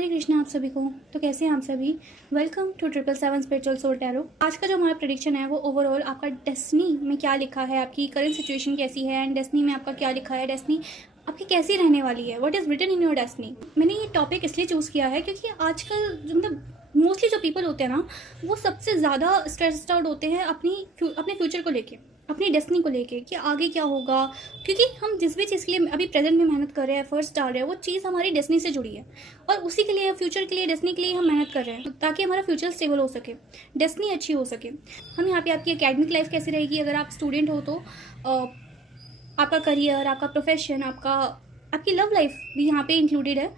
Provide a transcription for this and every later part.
हरे कृष्णा आप सभी को। तो कैसे हैं आप सभी। Welcome to 777 spiritual soul tarot. आज का जो हमारा प्रेडिक्शन है वो ओवरऑल आपका डेस्टिनी में क्या लिखा है, आपकी करंट सिचुएशन कैसी है एंड डेस्टिनी में आपका क्या लिखा है, डेस्टिनी आपकी कैसी रहने वाली है, what is written in your destiny. मैंने ये टॉपिक इसलिए चूज़ किया है क्योंकि आजकल मतलब मोस्टली जो पीपल होते हैं ना वो सबसे ज़्यादा स्ट्रेस्ड आउट होते हैं अपने फ्यूचर को लेके, अपनी डेस्टिनी को लेके कि आगे क्या होगा। क्योंकि हम जिस भी चीज़ के लिए अभी प्रेजेंट में मेहनत कर रहे हैं, एफर्ट्स डाल रहे हैं, वो चीज़ हमारी डेस्टिनी से जुड़ी है और उसी के लिए, फ्यूचर के लिए, डेस्टिनी के लिए हम मेहनत कर रहे हैं ताकि हमारा फ्यूचर स्टेबल हो सके, डेस्टिनी अच्छी हो सके। हम यहाँ पे आपकी एकेडमिक लाइफ कैसी रहेगी, अगर आप स्टूडेंट हो तो आपका करियर, आपका प्रोफेशन, आपकी लव लाइफ भी यहाँ पे इंक्लूडेड है।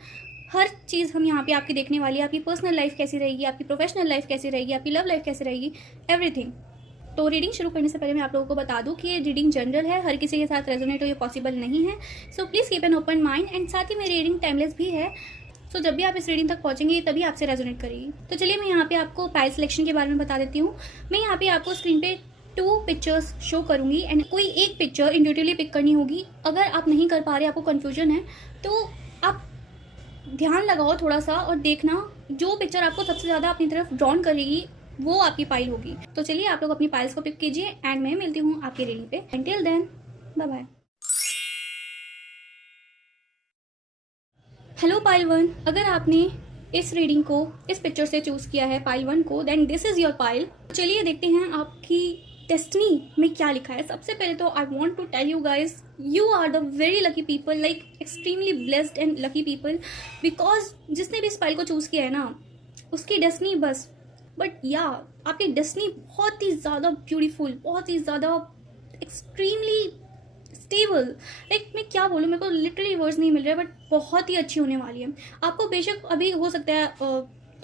हर चीज़ हम यहाँ पे आपकी देखने वाली है। आपकी पर्सनल लाइफ कैसी रहेगी, आपकी प्रोफेशनल लाइफ कैसी रहेगी, आपकी लव लाइफ कैसी रहेगी, एवरीथिंग। तो रीडिंग शुरू करने से पहले मैं आप लोगों को बता दूं कि ये रीडिंग जनरल है, हर किसी के साथ रेजोनेट हो ये पॉसिबल नहीं है। So please keep an open mind and साथ ही मेरी रीडिंग टाइमलेस भी है। सो जब भी आप इस रीडिंग तक पहुंचेंगे तभी आपसे रेजोनेट करेगी। तो चलिए मैं यहाँ पे आपको पाइल सिलेक्शन के बारे में बता देती हूँ। मैं यहाँ पे आपको स्क्रीन पे 2 पिक्चर्स शो करूंगी एंड कोई एक पिक्चर इंडिविजुअली पिक करनी होगी। अगर आप नहीं कर पा रहे, आपको कन्फ्यूजन है, तो आप ध्यान लगाओ थोड़ा सा और देखना जो पिक्चर आपको सबसे ज़्यादा अपनी तरफ ड्रॉन करेगी वो आपकी पाइल होगी। तो चलिए आप लोग अपनी पाइल्स को पिक कीजिए एंड मैं मिलती हूँ आपकी रीडिंग पे। Until then bye bye. Hello pile 1, अगर आपने इस रीडिंग को इस पिक्चर से चूज किया है पाइल 1 को, then this is your pile. चलिए देखते हैं आपकी डेस्टिनी में क्या लिखा है। सबसे पहले तो I want to tell you guys, you are the very lucky people, like extremely blessed and lucky people, because जिसने भी इस पाइल को चूज किया है ना उसकी डेस्टिनी बस आपकी डेस्टिनी बहुत ही ज़्यादा ब्यूटीफुल, बहुत ही ज़्यादा एक्सट्रीमली स्टेबल। लाइक मैं क्या बोलूँ, मेरे को लिटरली वर्ड्स नहीं मिल रहे, बट बहुत ही अच्छी होने वाली है। आपको बेशक अभी हो सकता है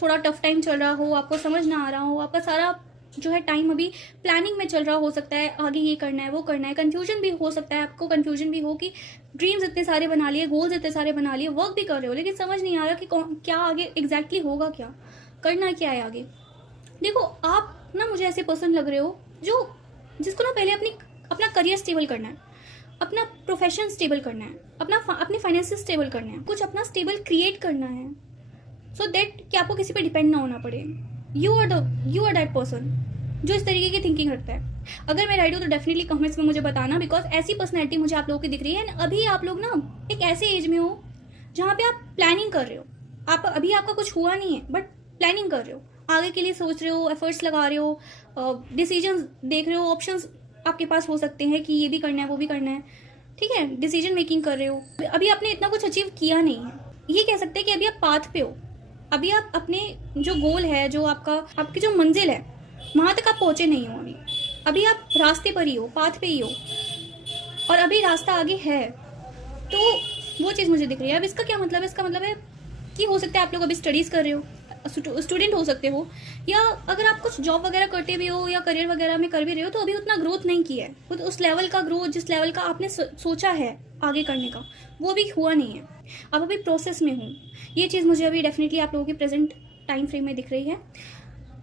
थोड़ा टफ टाइम चल रहा हो, आपको समझ ना आ रहा हो, आपका सारा जो है टाइम अभी प्लानिंग में चल रहा हो सकता है, आगे ये करना है वो करना है, कंफ्यूजन भी हो सकता है, आपको कंफ्यूजन भी हो कि ड्रीम्स इतने सारे बना लिए, गोल्स इतने सारे बना लिए, वर्क भी कर रहे हो लेकिन समझ नहीं आ रहा कि क्या आगे एग्जैक्टली होगा, क्या करना क्या है आगे। देखो आप ना मुझे ऐसे पर्सन लग रहे हो जिसको ना पहले अपना करियर स्टेबल करना है, अपना प्रोफेशन स्टेबल करना है, अपने फाइनेंसेस स्टेबल करना है, कुछ अपना स्टेबल क्रिएट करना है, सो दैट कि आपको किसी पे डिपेंड ना होना पड़े। यू आर दैट पर्सन जो इस तरीके की थिंकिंग रखता है। अगर मैं राइट हूँ तो डेफिनेटली कमेंट्स में मुझे बताना, बिकॉज ऐसी पर्सनैलिटी मुझे आप लोगों की दिख रही है। एंड अभी आप लोग ना एक ऐसे एज में हो जहाँ पे आप प्लानिंग कर रहे हो। अभी आपका कुछ हुआ नहीं है बट प्लानिंग कर रहे हो, आगे के लिए सोच रहे हो, एफर्ट्स लगा रहे हो, डिसीजंस देख रहे हो, ऑप्शंस आपके पास हो सकते हैं कि ये भी करना है वो भी करना है, ठीक है, डिसीजन मेकिंग कर रहे हो। अभी आपने इतना कुछ अचीव किया नहीं है, ये कह सकते हैं कि अभी आप पाथ पे हो। अभी आप अपने जो गोल है, जो आपकी जो मंजिल है वहां तक आप पहुंचे नहीं हो। अभी आप रास्ते पर ही हो, पाथ पे ही हो और अभी रास्ता आगे है, तो वो चीज़ मुझे दिख रही है। अब इसका क्या मतलब है, इसका मतलब है कि हो सकता है आप लोग अभी स्टडीज़ कर रहे हो, स्टूडेंट हो सकते हो, या अगर आप कुछ जॉब वगैरह करते भी हो या करियर वगैरह में कर भी रहे हो तो अभी उतना ग्रोथ नहीं किया है, उस लेवल का ग्रोथ जिस लेवल का आपने सोचा है आगे करने का वो भी हुआ नहीं है, आप अभी प्रोसेस में हो। ये चीज़ मुझे अभी डेफिनेटली आप लोगों के प्रेजेंट टाइम फ्रेम में दिख रही है।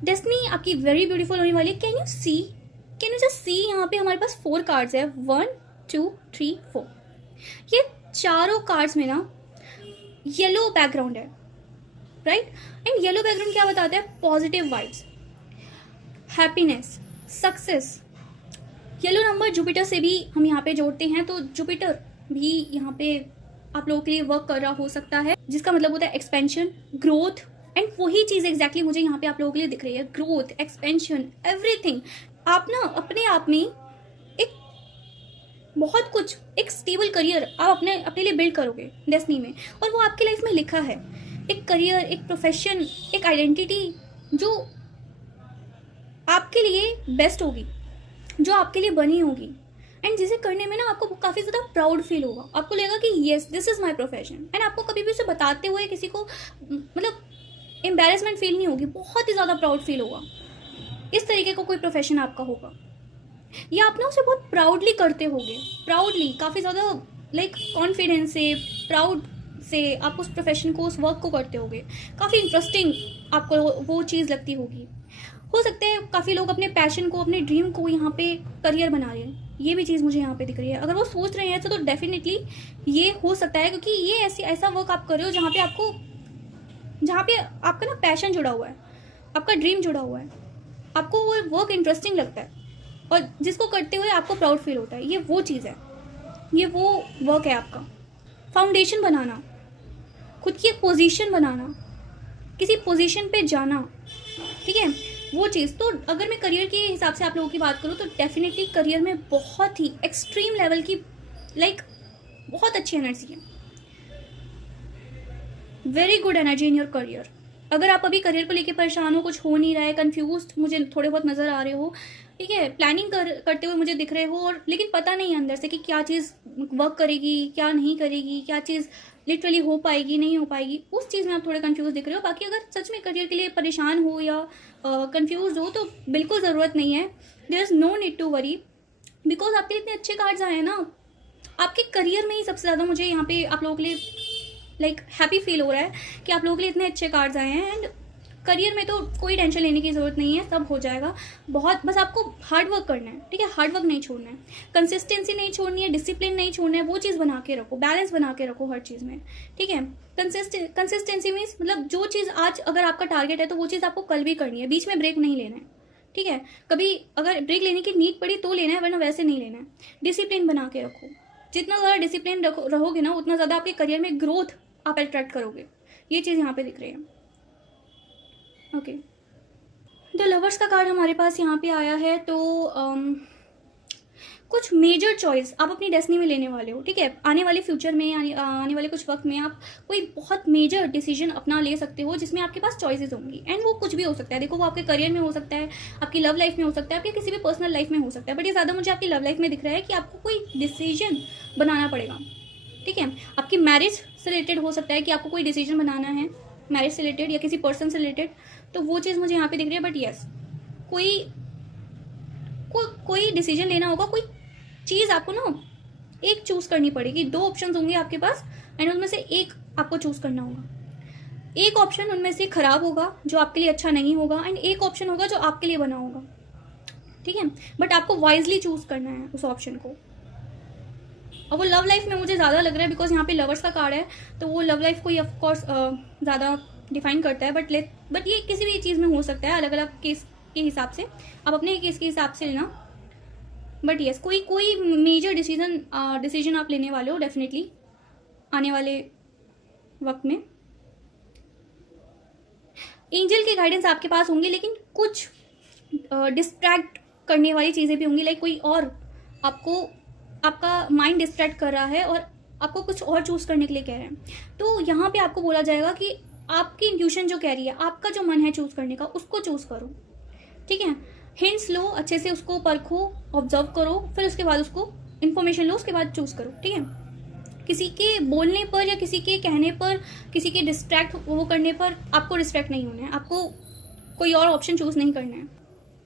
डेस्टिनी आपकी वेरी ब्यूटीफुल होने वाली है। कैन यू जस्ट सी, यहाँ पे हमारे पास 4 कार्ड्स है, 1 2 3 4। ये चारों कार्ड्स में ना येलो बैकग्राउंड है, राइट। एंड येलो बैकग्राउंड क्या बताता है, positive vibes, happiness, success. Yellow number Jupiter से भी हम यहाँ पे जोड़ते हैं, तो जुपिटर भी यहाँ पे आप लोगों के लिए वर्क कर रहा हो सकता है, जिसका मतलब होता है एक्सपेंशन, ग्रोथ। एंड वही चीज एग्जैक्टली मुझे यहाँ पे आप लोगों के लिए दिख रही है, ग्रोथ, एक्सपेंशन, एवरीथिंग। आप ना अपने आप में एक बहुत कुछ, एक स्टेबल करियर आप अपने लिए बिल्ड करोगे डेस्टिनी में, और वो आपकी लाइफ में लिखा है। एक करियर, एक प्रोफेशन, एक आइडेंटिटी जो आपके लिए बेस्ट होगी, जो आपके लिए बनी होगी, एंड जिसे करने में ना आपको काफ़ी ज़्यादा प्राउड फील होगा। आपको लगेगा कि yes this is my profession, and आपको कभी भी उसे बताते हुए किसी को मतलब एम्बैरेसमेंट फील नहीं होगी, बहुत ही ज़्यादा प्राउड फील होगा। इस तरीके का कोई प्रोफेशन आपका होगा, या आप ना उसे बहुत प्राउडली करते होगे, प्राउडली, काफ़ी ज़्यादा लाइक कॉन्फिडेंस से, प्राउड से आप उस प्रोफेशन को, उस वर्क को करते होगे। काफ़ी इंटरेस्टिंग आपको वो चीज़ लगती होगी। हो सकता है काफ़ी लोग अपने पैशन को, अपने ड्रीम को यहाँ पे करियर बना रहे हैं, ये भी चीज़ मुझे यहाँ पे दिख रही है। अगर वो सोच रहे हैं तो डेफिनेटली ये हो सकता है, क्योंकि ये ऐसा वर्क आप कर रहे हो जहाँ पे आपको जहाँ पे आपका ना पैशन जुड़ा हुआ है, आपका ड्रीम जुड़ा हुआ है, आपको वो वर्क इंटरेस्टिंग लगता है और जिसको करते हुए आपको प्राउड फील होता है, ये वो चीज़ है, ये वो वर्क है आपका। फाउंडेशन बनाना, खुद की एक पोजीशन बनाना, किसी पोजीशन पे जाना, ठीक है, वो चीज़। तो अगर मैं करियर के हिसाब से आप लोगों की बात करूँ तो डेफिनेटली करियर में बहुत ही एक्सट्रीम लेवल की बहुत अच्छी एनर्जी है, very good energy in your career. अगर आप अभी करियर को लेके परेशान हो, कुछ हो नहीं रहा है, कंफ्यूज मुझे थोड़े बहुत नज़र आ रहे हो, ठीक है, प्लानिंग करते हुए मुझे दिख रहे हो और लेकिन पता नहीं है अंदर से कि क्या चीज़ वर्क करेगी, क्या नहीं करेगी, क्या चीज़ लिटरली हो पाएगी, नहीं हो पाएगी, उस चीज़ में आप थोड़े कंफ्यूज दिख रहे हो। बाकी अगर सच में करियर के लिए परेशान हो या कंफ्यूज हो तो बिल्कुल ज़रूरत नहीं है, there is no need to worry, because आपके लिए इतने अच्छे कार्ड्स आए हैं ना। आपके करियर में ही सबसे ज़्यादा मुझे यहाँ पे आप लोगों के लिए हैप्पी फील हो रहा है कि आप लोगों के लिए इतने अच्छे कार्ड्स आए हैं। एंड करियर में तो कोई टेंशन लेने की ज़रूरत नहीं है, सब हो जाएगा। बहुत बस आपको हार्ड वर्क करना है, ठीक है, हार्ड वर्क नहीं छोड़ना है, कंसिस्टेंसी नहीं छोड़नी है, डिसिप्लिन नहीं छोड़ना है, वो चीज़ बना के रखो, बैलेंस बना के रखो हर चीज़ में, ठीक है। कंसिस्टेंसी मीन्स मतलब जो चीज़ आज अगर आपका टारगेट है तो वो चीज़ आपको कल भी करनी है, बीच में ब्रेक नहीं लेना है, ठीक है। कभी अगर ब्रेक लेने की नीड पड़ी तो लेना है, वरना वैसे नहीं लेना है। डिसिप्लिन बना के रखो, जितना ज़्यादा डिसिप्लिन रहोगे ना उतना ज़्यादा आपके करियर में ग्रोथ आप अट्रैक्ट करोगे, ये चीज़ यहाँ पे दिख रही है। ओके, द लवर्स का कार्ड हमारे पास यहाँ पे आया है। तो कुछ मेजर चॉइस आप अपनी डेस्टिनी में लेने वाले हो, ठीक है। आने वाले फ्यूचर में, आने वाले कुछ वक्त में आप कोई बहुत मेजर डिसीजन अपना ले सकते हो जिसमें आपके पास चॉइसेस होंगी। एंड वो कुछ भी हो सकता है, देखो वो आपके करियर में हो सकता है, आपकी लव लाइफ में हो सकता है, आपके किसी भी पर्सनल लाइफ में हो सकता है, बट ये ज़्यादा मुझे आपकी लव लाइफ में दिख रहा है कि आपको कोई डिसीजन बनाना पड़ेगा, ठीक है। आपकी मैरिज से रिलेटेड हो सकता है कि आपको कोई डिसीजन बनाना है, मैरिज से रिलेटेड या किसी पर्सन से रिलेटेड, तो वो चीज़ मुझे यहाँ पे दिख रही है। बट यस, कोई डिसीजन लेना होगा, कोई चीज़ आपको ना एक चूज करनी पड़ेगी। दो ऑप्शन होंगे आपके पास एंड उनमें से एक आपको चूज करना होगा। एक ऑप्शन उनमें से खराब होगा जो आपके लिए अच्छा नहीं होगा, एंड एक ऑप्शन होगा जो आपके लिए बना होगा, ठीक है। बट आपको वाइजली चूज करना है उस ऑप्शन को। और वो लव लाइफ में मुझे ज़्यादा लग रहा है, बिकॉज यहाँ पे लवर्स का कार्ड है, तो वो लव लाइफ को ही ऑफकोर्स ज़्यादा डिफाइन करता है। बट ये किसी भी चीज़ में हो सकता है, अलग अलग केस के हिसाब से, आप अपने केस के हिसाब से लेना। बट यस, कोई मेजर डिसीजन आप लेने वाले हो डेफिनेटली आने वाले वक्त में। एंजल के गाइडेंस आपके पास होंगे, लेकिन कुछ डिस्ट्रैक्ट करने वाली चीज़ें भी होंगी, लाइक कोई और आपका माइंड डिस्ट्रैक्ट कर रहा है और आपको कुछ और चूज करने के लिए कह रहे हैं। तो यहाँ पे आपको बोला जाएगा कि आपकी इंट्यूशन जो कह रही है, आपका जो मन है चूज करने का, उसको चूज करो, ठीक है। हिंट्स लो, अच्छे से उसको परखो, ऑब्जर्व करो, फिर उसके बाद उसको इन्फॉर्मेशन लो, उसके बाद चूज करो, ठीक है। किसी के बोलने पर या किसी के कहने पर, किसी के डिस्ट्रैक्ट वो करने पर आपको डिस्ट्रैक्ट नहीं होना है, आपको कोई और ऑप्शन चूज नहीं करना है,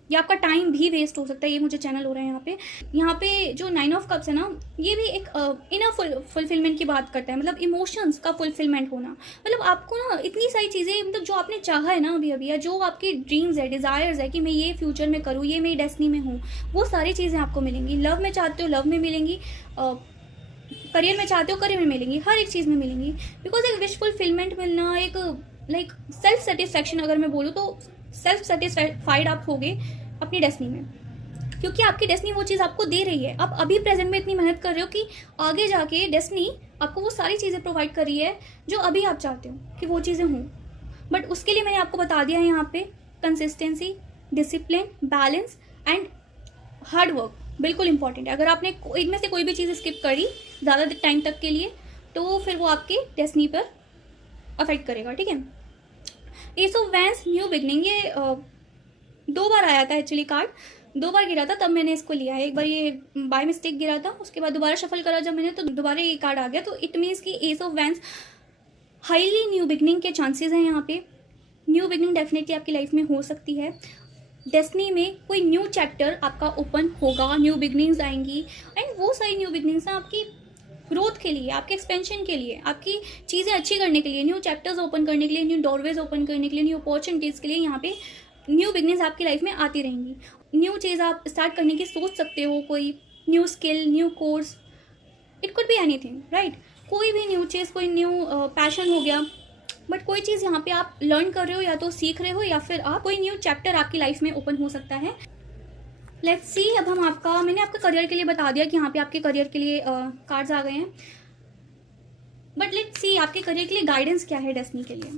या आपका टाइम भी वेस्ट हो सकता है। ये मुझे चैनल हो रहा है यहाँ पे जो 9 ऑफ कप्स है ना, ये भी एक इनर फुलफिलमेंट की बात करता है, मतलब इमोशंस का फुलफिलमेंट होना। मतलब आपको ना इतनी सारी चीज़ें, मतलब जो आपने चाहा है ना अभी या जो आपके ड्रीम्स है, डिज़ायर्स है कि मैं ये फ्यूचर में करूँ, ये मेरी डेस्टिनी में हूँ, वो सारी चीज़ें आपको मिलेंगी। लव में चाहते हो, लव में मिलेंगी, करियर में चाहते हो, करियर में मिलेंगी, हर एक चीज़ में मिलेंगी। बिकॉज एक विश फुलफिलमेंट मिलना, एक लाइक सेल्फ सेटिस्फैक्शन, अगर मैं बोलूँ तो सेल्फ सेटिस्फाइड आप होगे अपनी डेस्टिनी में, क्योंकि आपकी डेस्टिनी वो चीज़ आपको दे रही है। आप अभी प्रेजेंट में इतनी मेहनत कर रहे हो कि आगे जाके डेस्टिनी आपको वो सारी चीज़ें प्रोवाइड कर रही है जो अभी आप चाहते हो कि वो चीज़ें हों। बट उसके लिए मैंने आपको बता दिया है यहाँ पे, consistency, discipline, balance and hard work बिल्कुल इंपॉर्टेंट है। अगर आपने इनमें से कोई भी चीज़ स्किप करी ज़्यादा टाइम तक के लिए, तो फिर वो आपके डेस्टिनी पर अफेक्ट करेगा, ठीक है। S of vents, new beginning, ये 2 बार आया था एक्चुअली कार्ड, 2 बार गिरा था तब मैंने इसको लिया है। एक बार ये बाय मिस्टेक गिरा था, उसके बाद दोबारा शफल करा जब मैंने, तो दोबारा ये कार्ड आ गया। तो इट मीन्स कि S of vents, highly new beginning के चांसेस हैं यहाँ पे। न्यू बिगनिंग डेफिनेटली आपकी लाइफ में हो सकती है। डेस्टिनी में कोई न्यू चैप्टर आपका ओपन होगा, न्यू बिगनिंग्स आएंगी, एंड वो सारी न्यू बिगनिंग्स ना आपकी ग्रोथ के लिए, आपके एक्सपेंशन के लिए, आपकी चीज़ें अच्छी करने के लिए, न्यू चैप्टर्स ओपन करने के लिए, न्यू डोरवेज ओपन करने के लिए, न्यू अपॉर्चुनिटीज़ के लिए यहाँ पे न्यू बिगनिंग्स आपकी लाइफ में आती रहेंगी। न्यू चीज़ आप स्टार्ट करने की सोच सकते हो, कोई new skill, new course, it could be anything, right. कोई भी न्यू चीज़, कोई न्यू पैशन हो गया, बट कोई चीज़ यहाँ पे आप लर्न कर रहे हो, या तो सीख रहे हो, या फिर आप कोई न्यू चैप्टर आपकी लाइफ में ओपन हो सकता है। लेट्स सी, अब हम मैंने आपका करियर के लिए बता दिया कि यहाँ पे आपके करियर के लिए कार्ड्स आ गए हैं, बट लेट्स सी आपके करियर के लिए गाइडेंस क्या है डेस्टिनी के लिए।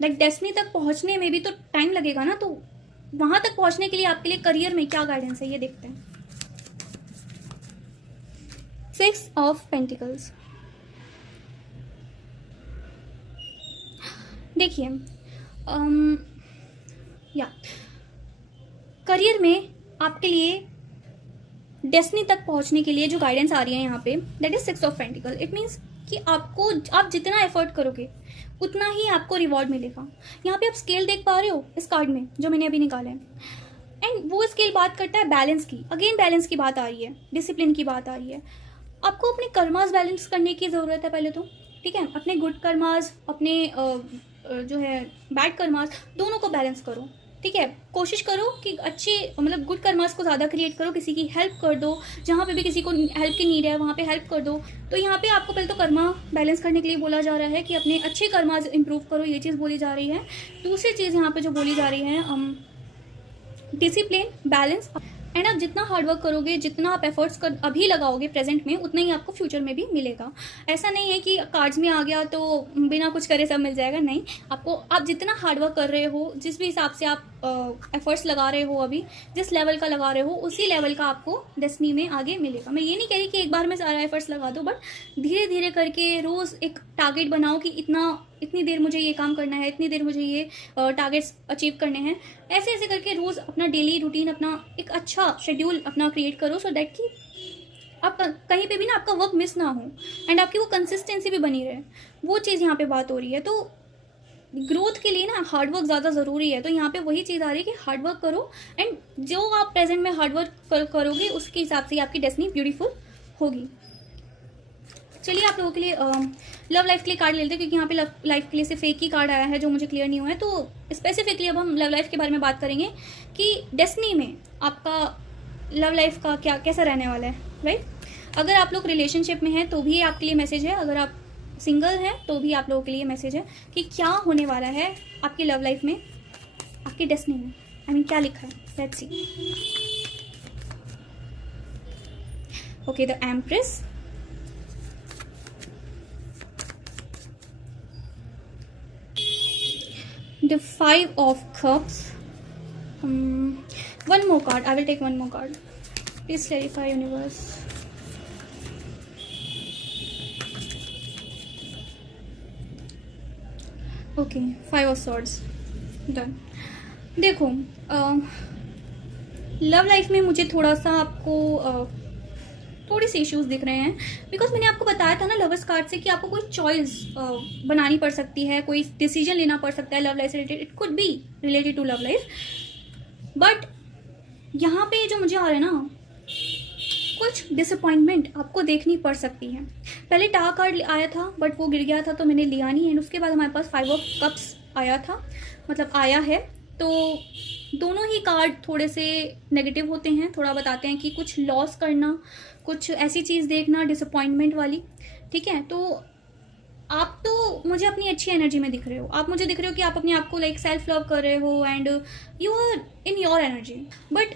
लाइक डेस्टिनी तक पहुंचने में भी तो टाइम लगेगा ना, तो वहां तक पहुंचने के लिए आपके लिए करियर में क्या गाइडेंस है ये देखते हैं। 6 ऑफ पेंटिकल्स। देखिए या करियर में आपके लिए डेस्टिनी तक पहुंचने के लिए जो गाइडेंस आ रही है यहाँ पे, that is 6 of pentacle. It means कि आप जितना एफर्ट करोगे उतना ही आपको रिवॉर्ड मिलेगा। यहाँ पे आप स्केल देख पा रहे हो इस कार्ड में जो मैंने अभी निकाला है, एंड वो स्केल बात करता है बैलेंस की। अगेन बैलेंस की बात आ रही है, डिसिप्लिन की बात आ रही है। आपको अपने कर्मास बैलेंस करने की ज़रूरत है पहले तो, ठीक है। अपने गुड कर्मास, अपने जो है बैड कर्मास, दोनों को बैलेंस करो, ठीक है। कोशिश करो कि अच्छे मतलब गुड कर्मास को ज़्यादा क्रिएट करो, किसी की हेल्प कर दो, जहाँ पे भी किसी को हेल्प की नीड है वहाँ पे हेल्प कर दो। तो यहाँ पे आपको पहले तो कर्मा बैलेंस करने के लिए बोला जा रहा है कि अपने अच्छे कर्मास इंप्रूव करो, ये चीज़ बोली जा रही है। दूसरी चीज़ यहाँ पे जो बोली जा रही है डिसिप्लिन, बैलेंस, एंड आप जितना हार्डवर्क करोगे, जितना आप एफर्ट्स अभी लगाओगे प्रेजेंट में, उतना ही आपको फ्यूचर में भी मिलेगा। ऐसा नहीं है कि कार्ड्स में आ गया तो बिना कुछ करे सब मिल जाएगा, नहीं। आप जितना हार्डवर्क कर रहे हो, जिस भी हिसाब से आप एफर्ट्स लगा रहे हो, अभी जिस लेवल का लगा रहे हो, उसी लेवल का आपको डेस्टिनी में आगे मिलेगा। मैं ये नहीं कह रही कि एक बार में सारा एफर्ट्स लगा दो, बट धीरे धीरे करके रोज़ एक टारगेट बनाओ कि इतनी देर मुझे ये काम करना है, इतनी देर मुझे ये टारगेट्स अचीव करने हैं। ऐसे ऐसे करके रोज़ अपना डेली रूटीन, अपना एक अच्छा शेड्यूल अपना क्रिएट करो, सो दैट कि आप कहीं पे भी ना आपका वर्क मिस ना हो, एंड आपकी वो कंसिस्टेंसी भी बनी रहे। वो चीज़ यहाँ पे बात हो रही है। तो ग्रोथ के लिए ना हार्डवर्क ज़्यादा ज़रूरी है। तो यहाँ पे वही चीज़ आ रही है कि हार्डवर्क करो, एंड जो आप प्रेजेंट में हार्डवर्क करोगे उसके हिसाब से आपकी डेस्टिनी ब्यूटीफुल होगी। चलिए आप लोगों के लिए लव लाइफ के लिए कार्ड ले लेते हैं, क्योंकि यहाँ पे लव लाइफ के लिए सिर्फ एक ही कार्ड आया है जो मुझे क्लियर नहीं हुआ है। तो स्पेसिफिकली अब हम लव लाइफ के बारे में बात करेंगे कि डेस्टिनी में आपका लव लाइफ का कैसा रहने वाला है, राइट। अगर आप लोग रिलेशनशिप में हैं तो भी आपके लिए मैसेज है, अगर आप सिंगल हैं तो भी आप लोगों के लिए मैसेज है कि क्या होने वाला है आपकी लव लाइफ में, आपकी डेस्टिनी में। आई मीन क्या लिखा है, let's see. Okay, the empress, the 5 of cups. One more card. I will take one more card. Please clarify, universe. Okay, 5 of swords. Done. देखो लव लाइफ में मुझे थोड़ा सा आपको थोड़ी सी इश्यूज दिख रहे हैं, बिकॉज मैंने आपको बताया था ना लवर्स कार्ड से कि आपको कोई चॉइस बनानी पड़ सकती है, कोई डिसीजन लेना पड़ सकता है लव लाइफ से related. It could be related to love life, but यहाँ पे जो मुझे आ रहा है ना, कुछ डिसअपॉइंटमेंट आपको देखनी पड़ सकती है। पहले टावर कार्ड आया था बट वो गिर गया था तो मैंने लिया नहीं, एंड उसके बाद हमारे पास 5 ऑफ कप्स आया था, मतलब आया है। तो दोनों ही कार्ड थोड़े से नेगेटिव होते हैं, थोड़ा बताते हैं कि कुछ लॉस करना, कुछ ऐसी चीज़ देखना डिसअपॉइंटमेंट वाली, ठीक है। तो आप तो मुझे अपनी अच्छी एनर्जी में दिख रहे हो, आप मुझे दिख रहे हो कि आप अपने आप को लाइक सेल्फ लव कर रहे हो, and you are in your energy. But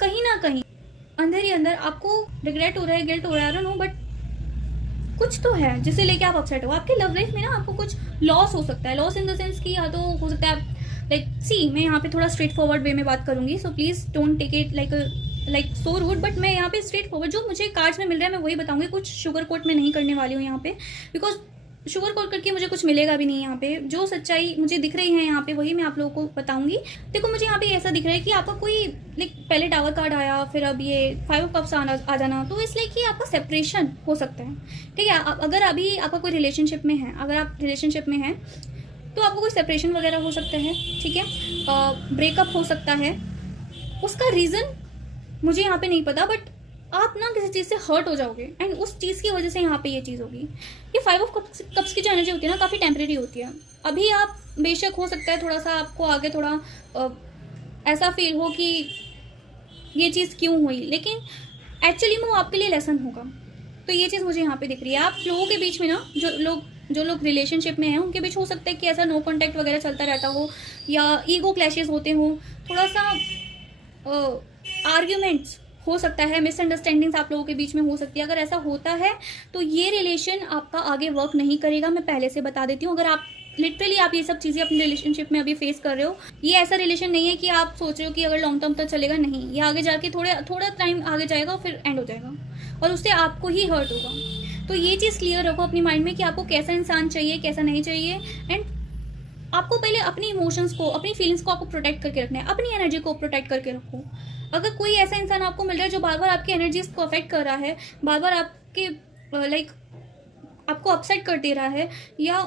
कहीं ना कहीं अंदर ही अंदर आपको रिग्रेट हो रहा है, गिल्ट हो रहा है, नो, बट कुछ तो है जिसे लेके आप अपसेट हो। आपके लव लाइफ में ना आपको कुछ लॉस हो सकता है, लॉस इन द सेंस कि या तो हो सकता है लाइक सी, मैं यहाँ पे थोड़ा स्ट्रेट फॉरवर्ड वे में बात करूंगी, so please don't take it like so rude, but मैं यहाँ पे स्ट्रेट फॉरवर्ड जो मुझे कार्ड्स में मिल रहा है मैं वही बताऊंगी। कुछ शुगर कोट में नहीं करने वाली हूँ यहाँ पे, बिकॉज शुगर कोट करके मुझे कुछ मिलेगा भी नहीं। यहाँ पे जो सच्चाई मुझे दिख रही है यहाँ पे वही मैं आप लोगों को बताऊंगी। देखो मुझे यहाँ पे ऐसा दिख रहा है कि आपका कोई लाइक पहले टावर कार्ड आया, फिर अब ये 5 ऑफ कप्स आ जाना, तो इसलिए कि आपका सेपरेशन हो सकता है, ठीक है। अगर अभी आपका कोई रिलेशनशिप में है, अगर आप रिलेशनशिप में हैं तो आपको कोई सेपरेशन वगैरह हो सकता है, ठीक है, ब्रेकअप हो सकता है। उसका रीज़न मुझे यहाँ पे नहीं पता, बट आप ना किसी चीज़ से हर्ट हो जाओगे, एंड उस चीज़ की वजह से यहाँ पे ये चीज़ होगी। ये 5 ऑफ कप्स की जो एनर्जी होती है ना, काफ़ी टेम्परेरी होती है। अभी आप बेशक हो सकता है थोड़ा सा आपको आगे थोड़ा ऐसा फील हो कि ये चीज़ क्यों हुई, लेकिन एक्चुअली में वो आपके लिए लेसन होगा। तो ये चीज़ मुझे यहाँ पे दिख रही है। आप लोगों के बीच में ना जो लोग जो लोग रिलेशनशिप में हैं उनके बीच हो सकता है कि ऐसा नो कॉन्टैक्ट वगैरह चलता रहता हो, या ईगो क्लैशेस होते हों, थोड़ा सा आर्ग्यूमेंट्स हो सकता है, मिसअंडरस्टैंडिंग्स आप लोगों के बीच में हो सकती है। अगर ऐसा होता है तो ये रिलेशन आपका आगे वर्क नहीं करेगा, मैं पहले से बता देती हूँ। अगर आप लिटरली आप ये सब चीज़ें अपने रिलेशनशिप में अभी फेस कर रहे हो, ये ऐसा रिलेशन नहीं है कि आप सोच रहे हो कि अगर लॉन्ग टर्म तक चलेगा, नहीं, ये आगे जाके थोड़ा टाइम आगे जाएगा और फिर एंड हो जाएगा और उससे आपको ही हर्ट होगा। तो ये चीज़ क्लियर रखो अपनी माइंड में कि आपको कैसा इंसान चाहिए, कैसा नहीं चाहिए। एंड आपको पहले अपनी इमोशंस को, अपनी फीलिंग्स को आपको प्रोटेक्ट करके रखना है, अपनी एनर्जी को प्रोटेक्ट करके रखो। अगर कोई ऐसा इंसान आपको मिल रहा है जो बार बार आपकी एनर्जीज को अफेक्ट कर रहा है, बार बार आपके आपको अपसेट कर दे रहा है, या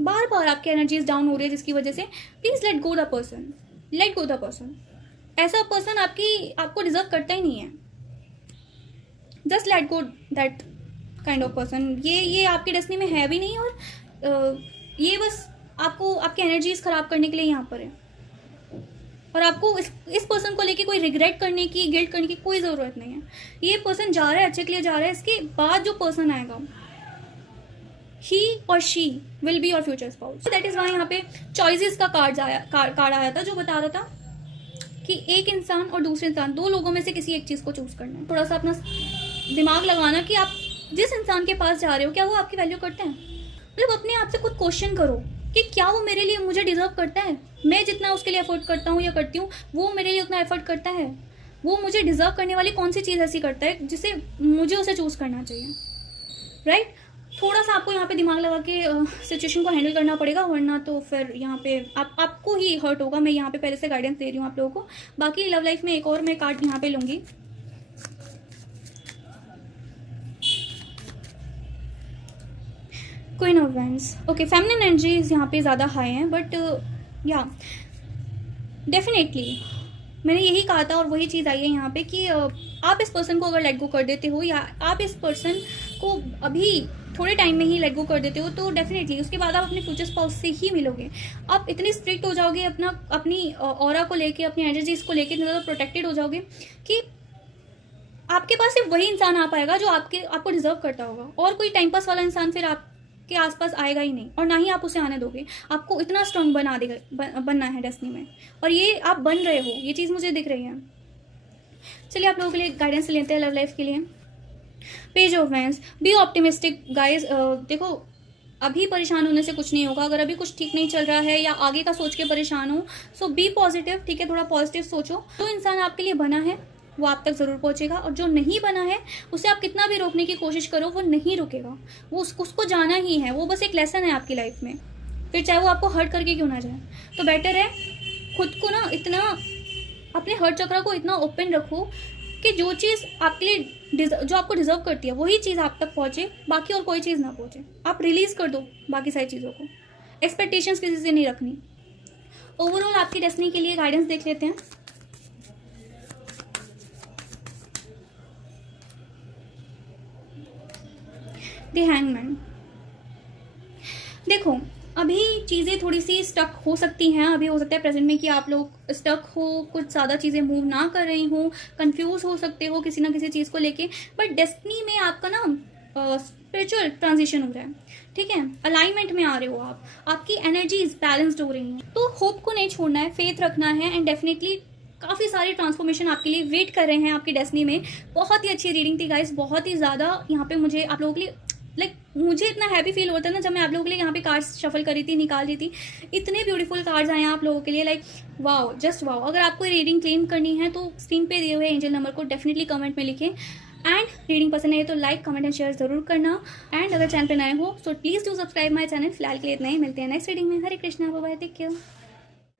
बार बार आपकी एनर्जीज डाउन हो रही है जिसकी वजह से, please let go the person, let go the person. ऐसा पर्सन आपको डिजर्व करता ही नहीं है। Just let go that kind of person. ये आपकी डेस्टिनी में है भी नहीं, और ये बस आपको आपकी एनर्जीज खराब करने के लिए यहाँ पर है। और आपको इस पर्सन को लेके कोई रिग्रेट करने की, गिल्ट करने की कोई ज़रूरत नहीं है। ये पर्सन जा रहा है, अच्छे के लिए जा रहा है। इसके बाद जो पर्सन आएगा, ही और she will be your future spouse. That is why यहाँ पे चॉइसेस का कार्ड आया था जो बता रहा था कि एक इंसान और दूसरे इंसान, दो लोगों में से किसी एक चीज़ को चूज करना है। थोड़ा सा अपना दिमाग लगाना कि आप जिस इंसान के पास जा रहे हो, क्या वो आपकी वैल्यू करते हैं। मतलब अपने आप से खुद क्वेश्चन करो कि क्या वो मेरे लिए, मुझे डिजर्व करता है। मैं जितना उसके लिए एफर्ट करता हूँ या करती हूँ, वो मेरे लिए उतना एफर्ट करता है। वो मुझे डिजर्व करने वाली कौन सी चीज़ ऐसी करता है जिसे मुझे उसे चूज करना चाहिए, राइट। थोड़ा सा आपको यहाँ पे दिमाग लगा के सिचुएशन को हैंडल करना पड़ेगा, वरना तो फिर यहाँ पे आपको ही हर्ट होगा। मैं यहाँ पे पहले से गाइडेंस दे रही हूँ आप लोगों को। बाकी लव लाइफ में एक और मैं कार्ड यहाँ पे लूंगी। Queen of wands. Okay, feminine energies यहाँ पे ज़्यादा हाई हैं, बट या डेफिनेटली मैंने यही कहा था और वही चीज़ आई है यहाँ पे कि आप इस पर्सन को अगर लेट गो कर देते हो, या आप इस पर्सन को अभी थोड़े टाइम में ही लेट गो कर देते हो, तो डेफिनेटली उसके बाद आप अपने फ्यूचर स्पाउस से ही मिलोगे। आप इतने स्ट्रिक्ट हो जाओगे अपनी ऑरा को लेके, अपनी एनर्जीज को लेके इतना ज़्यादा प्रोटेक्टेड हो जाओगे कि आपके पास सिर्फ वही इंसान आ पाएगा जो आपको डिजर्व करता होगा, और कोई टाइम पास वाला इंसान फिर आपके आसपास आएगा ही नहीं, और ना ही आप उसे आने दोगे। आपको इतना स्ट्रांग बनना है डेस्टिनी में, और ये आप बन रहे हो, ये चीज़ मुझे दिख रही है। चलिए आप लोगों के लिए गाइडेंस लेते हैं लव लाइफ के लिए। Page of wands. Be optimistic guys. देखो, अभी परेशान होने से कुछ नहीं होगा। अगर अभी कुछ ठीक नहीं चल रहा है या आगे का सोच के परेशान हो, सो बी पॉजिटिव, ठीक है, थोड़ा पॉजिटिव सोचो। जो इंसान आपके लिए बना है वो आप तक ज़रूर पहुंचेगा, और जो नहीं बना है उसे आप कितना भी रोकने की कोशिश करो वो नहीं रुकेगा। वो उसको जाना ही है, वो बस एक लेसन है आपकी लाइफ में, फिर चाहे वो आपको हर्ट करके क्यों ना जाए। तो बेटर है खुद को ना इतना, अपने हर्ट चक्र को इतना ओपन रखो कि जो चीज़ आपके लिए जो आपको डिजर्व करती है वही चीज़ आप तक पहुंचे, बाकी और कोई चीज़ ना पहुंचे। आप रिलीज कर दो बाकी सारी चीज़ों को, एक्सपेक्टेशंस किसी से नहीं रखनी। ओवरऑल आपकी डेस्टिनी के लिए गाइडेंस देख लेते हैं। The hangman. देखो, अभी चीज़ें थोड़ी सी स्टक हो सकती हैं। अभी हो सकता है प्रेजेंट में कि आप लोग स्टक हो, कुछ ज़्यादा चीज़ें मूव ना कर रही हो, कंफ्यूज हो सकते हो किसी ना किसी चीज़ को लेके, बट डेस्टिनी में आपका ना स्पिरिचुअल ट्रांजिशन हो रहा है, ठीक है। अलाइनमेंट में आ रहे हो आप, आपकी एनर्जीज बैलेंस्ड हो रही हैं। तो होप को नहीं छोड़ना है, फेथ रखना है, एंड डेफिनेटली काफ़ी सारे ट्रांसफॉर्मेशन आपके लिए वेट कर रहे हैं आपकी डेस्टिनी में। बहुत ही अच्छी रीडिंग थी गाइस, बहुत ही ज़्यादा यहाँ पे मुझे आप लोगों के लिए मुझे इतना हैप्पी फील होता है ना जब मैं आप लोगों के लिए यहाँ पे कार्ड्स शफल करी थी, निकाल रही थी। इतने ब्यूटीफुल कार्ड्स आए हैं आप लोगों के लिए, वाओ, जस्ट वाओ। अगर आपको रीडिंग क्लेम करनी है तो स्क्रीन पे दिए हुए एंजल नंबर को डेफिनेटली कमेंट में लिखें, एंड रीडिंग पसंद है तो लाइक, कमेंट एंड शेयर जरूर करना। एंड अगर चैनल पर नए हो तो please do subscribe my channel. फिलहाल के लिए इतना ही, मिलते हैं नेक्स्ट रीडिंग में। Hare Krishna, bye bye, take care.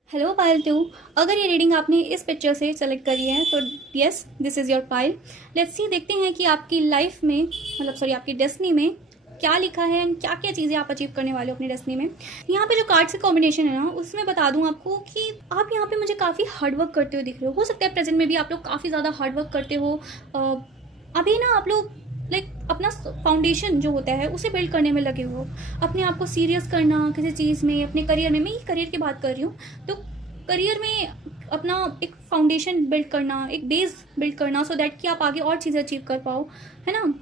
Hello Payal 2, अगर ये रीडिंग आपने इस पिक्चर से सेलेक्ट करी है तो yes, this is your Payal. Let's see, देखते हैं कि आपकी लाइफ में, आपकी डेस्टिनी में क्या लिखा है एंड क्या क्या चीज़ें आप अचीव करने वाले हो अपनी डेस्टिनी में। यहाँ पे जो कार्ड्स का कॉम्बिनेशन है ना, उसमें बता दूँ आपको कि आप यहाँ पे मुझे काफ़ी हार्डवर्क करते हुए दिख रहे हो सकता है प्रेजेंट में भी आप लोग काफ़ी ज़्यादा हार्डवर्क करते हो। अभी ना आप लोग अपना फाउंडेशन जो होता है उसे बिल्ड करने में लगे हो, अपने आप को सीरियस करना किसी चीज़ में, अपने करियर में, मैं ये करियर की बात कर रही हूँ, तो करियर में अपना एक फाउंडेशन बिल्ड करना, एक बेस बिल्ड करना, सो दैट कि आप आगे और चीज़ें अचीव कर पाओ, है ना।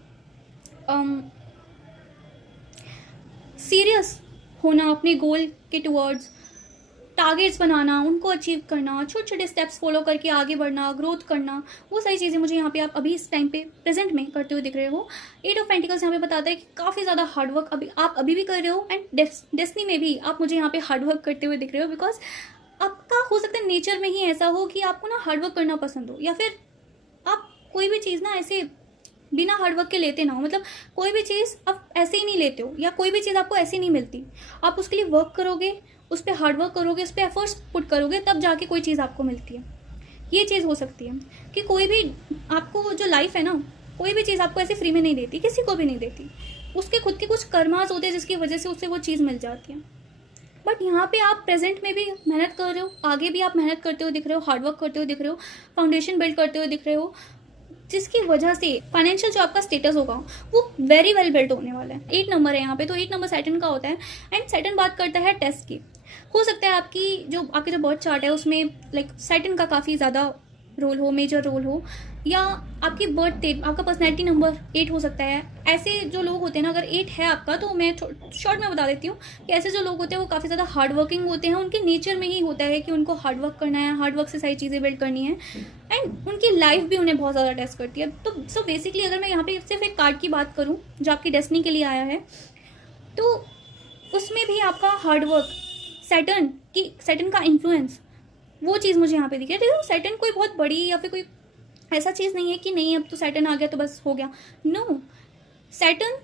सीरियस होना अपने गोल के टुवर्ड्स, टारगेट्स बनाना, उनको अचीव करना, छोटे छोटे स्टेप्स फॉलो करके आगे बढ़ना, ग्रोथ करना, वो सारी चीज़ें मुझे यहाँ पे आप अभी इस टाइम पे प्रेजेंट में करते हुए दिख रहे हो। 8 ऑफ पेंटिकल्स यहाँ पे बताता है कि काफ़ी ज़्यादा हार्डवर्क आप अभी भी कर रहे हो, एंड डेस्टिनी में भी आप मुझे यहाँ पे हार्डवर्क करते हुए दिख रहे हो, बिकॉज आपका हो सकता है नेचर में ही ऐसा हो कि आपको ना हार्डवर्क करना पसंद हो, या फिर आप कोई भी चीज़ ना ऐसे बिना हार्डवर्क के लेते ना हो। मतलब कोई भी चीज़ आप ऐसे ही नहीं लेते हो, या कोई भी चीज़ आपको ऐसे नहीं मिलती। आप उसके लिए वर्क करोगे, उस पर हार्डवर्क करोगे, उस पर एफर्ट्स पुट करोगे, तब जाके कोई चीज़ आपको मिलती है। ये चीज़ हो सकती है कि कोई भी आपको जो लाइफ है ना, कोई भी चीज़ आपको ऐसे फ्री में नहीं देती, किसी को भी नहीं देती। उसके खुद के कुछ कर्मास होते हैं जिसकी वजह से उससे वो चीज़ मिल जाती है। बट यहाँ पे आप प्रेजेंट में भी मेहनत कर रहे हो, आगे भी आप मेहनत करते हुए दिख रहे हो, हार्डवर्क करते हुए दिख रहे हो, फाउंडेशन बिल्ड करते हुए दिख रहे हो, जिसकी वजह से फाइनेंशियल जो आपका स्टेटस होगा वो वेरी वेल बिल्ड होने वाला है। 8 नंबर है यहाँ पे, तो 8 नंबर सैटर्न का होता है, एंड सैटर्न बात करता है टेस्ट की। हो सकता है आपके जो बर्थ चार्ट है उसमें लाइक सैटर्न का काफ़ी ज़्यादा रोल हो, मेजर रोल हो, या आपकी बर्थ डेट, आपका पर्सनैलिटी नंबर 8 हो सकता है। ऐसे जो लोग होते हैं ना, अगर 8 है आपका, तो मैं शॉर्ट में बता देती हूँ कि ऐसे जो लोग होते हैं वो काफ़ी ज़्यादा हार्ड वर्किंग होते हैं। उनके नेचर में ही होता है कि उनको हार्ड वर्क करना है, हार्ड वर्क से सारी चीज़ें बिल्ड करनी है, एंड उनकी लाइफ भी उन्हें बहुत ज़्यादा टेस्ट करती है। तो सो बेसिकली अगर मैं यहाँ पे सिर्फ एक कार्ड की बात करूँ जो आपकी डेस्टिनी के लिए आया है, तो उसमें भी आपका हार्डवर्क, सैटर्न का इन्फ्लुएंस, वो चीज़ मुझे यहाँ पे दिखी है। देखो सैटर्न कोई बहुत बड़ी या फिर कोई ऐसा चीज़ नहीं है कि नहीं अब तो सैटर्न आ गया तो बस हो गया। नो, सैटर्न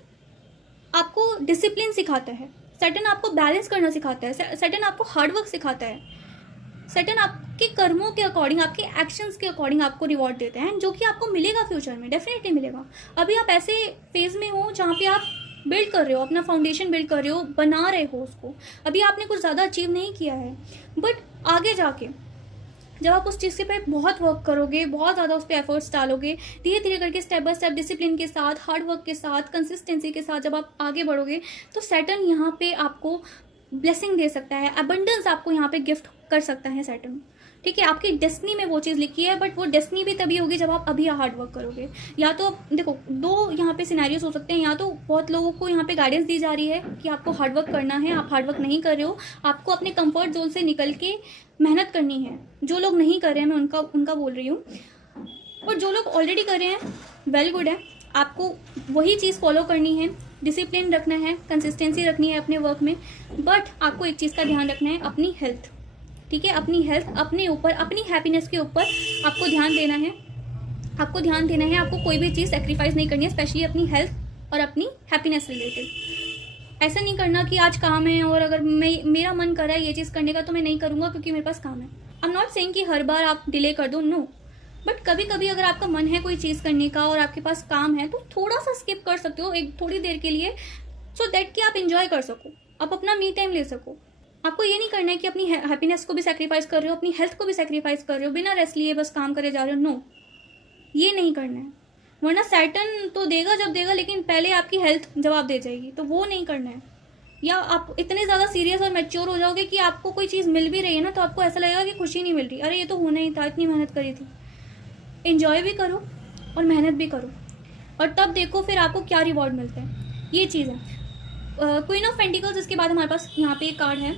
आपको डिसिप्लिन सिखाता है, सैटर्न आपको बैलेंस करना सिखाता है, सैटर्न आपको हार्डवर्क सिखाता है, सैटर्न आपके कर्मों के अकॉर्डिंग, आपके एक्शंस के अकॉर्डिंग आपको रिवॉर्ड देते हैं, जो कि आपको मिलेगा फ्यूचर में, डेफिनेटली मिलेगा। अभी आप ऐसे फेज में हो जहाँ पे आप बिल्ड कर रहे हो, अपना फाउंडेशन बिल्ड कर रहे हो, बना रहे हो उसको। अभी आपने कुछ ज़्यादा अचीव नहीं किया है, बट आगे जाके जब आप उस चीज़ के पे बहुत वर्क करोगे, बहुत ज़्यादा उस पर एफर्ट्स डालोगे, धीरे धीरे करके स्टेप बाय स्टेप डिसिप्लिन के साथ, हार्ड वर्क के साथ, कंसिस्टेंसी के साथ जब आप आगे बढ़ोगे, तो सैटर्न यहाँ पे आपको ब्लेसिंग दे सकता है, अबंडेंस आपको यहाँ पे गिफ्ट कर सकता है सैटर्न। ठीक है, आपकी डेस्टिनी में वो चीज़ लिखी है, बट वो डेस्टिनी भी तभी होगी जब आप अभी हार्ड वर्क करोगे। या तो देखो, दो यहाँ पे सिनेरियोस हो सकते हैं। या तो बहुत लोगों को यहाँ पे गाइडेंस दी जा रही है कि आपको हार्ड वर्क करना है, आप हार्ड वर्क नहीं कर रहे हो, आपको अपने कंफर्ट जोन से निकल के मेहनत करनी है। जो लोग नहीं कर रहे हैं, मैं उनका बोल रही हूँ। और जो लोग ऑलरेडी कर रहे हैं, वेल गुड है, आपको वही चीज़ फॉलो करनी है, डिसिप्लिन रखना है, कंसिस्टेंसी रखनी है अपने वर्क में। बट आपको एक चीज़ का ध्यान रखना है, अपनी हेल्थ। ठीक है, अपनी हेल्थ, अपने ऊपर, अपनी हैप्पीनेस के ऊपर आपको ध्यान देना है। आपको कोई भी चीज़ सेक्रीफाइस नहीं करनी है, स्पेशली अपनी हेल्थ और अपनी हैप्पीनेस रिलेटेड। ऐसा नहीं करना कि आज काम है और अगर मेरा मन कर रहा है ये चीज़ करने का तो मैं नहीं करूँगा क्योंकि मेरे पास काम है। आई एम नॉट सेइंग कि हर बार आप डिले कर दो, नो, बट कभी कभी अगर आपका मन है कोई चीज़ करने का और आपके पास काम है, तो थोड़ा सा स्किप कर सकते हो एक थोड़ी देर के लिए, सो दैट कि आप इंजॉय कर सको, आप अपना मी टाइम ले सको। आपको ये नहीं करना है कि अपनी हैप्पीनेस को भी सेक्रीफाइस कर रहे हो, अपनी हेल्थ को भी सेक्रीफाइस कर रहे हो, बिना रेस्ट लिए बस काम करे जा रहे हो। नो, ये नहीं करना है, वरना सैटर्न तो देगा जब देगा, लेकिन पहले आपकी हेल्थ जवाब दे जाएगी, तो वो नहीं करना है। या आप इतने ज़्यादा सीरियस और मैच्योर हो जाओगे कि आपको कोई चीज़ मिल भी रही है ना, तो आपको ऐसा लगेगा कि खुशी नहीं मिल रही, अरे ये तो होना ही था, इतनी मेहनत करी थी। एंजॉय भी करो और मेहनत भी करो, और तब देखो फिर आपको क्या रिवॉर्ड मिलते हैं। ये चीज़ है। क्वीन ऑफ पेंटिकल्स, इसके बाद हमारे पास यहाँ पे एक कार्ड है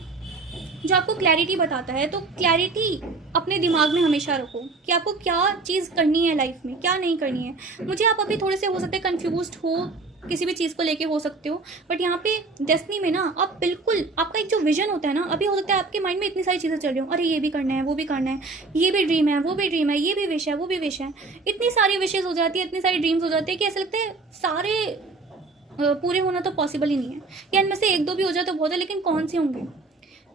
जो आपको क्लैरिटी बताता है। तो क्लैरिटी अपने दिमाग में हमेशा रखो कि आपको क्या चीज़ करनी है लाइफ में, क्या नहीं करनी है। मुझे आप अभी थोड़े से हो सकते हैं कन्फ्यूज्ड हो, किसी भी चीज़ को लेके हो सकते हो, बट यहाँ पे डेस्टिनी में ना आप बिल्कुल, आपका एक जो विजन होता है ना, अभी हो सकता है आपके माइंड में इतनी सारी चीज़ें चल रही हो, अरे ये भी करना है, वो भी करना है, ये भी ड्रीम है, वो भी ड्रीम है, ये भी विश है, वो भी विश है। इतनी सारी विशेज़ हो जाती है, इतनी सारी ड्रीम्स हो जाती है कि ऐसा लगता है सारे पूरे होना तो पॉसिबल ही नहीं है, या इनमें से एक दो भी हो जाए तो बहुत है, लेकिन कौन से होंगे,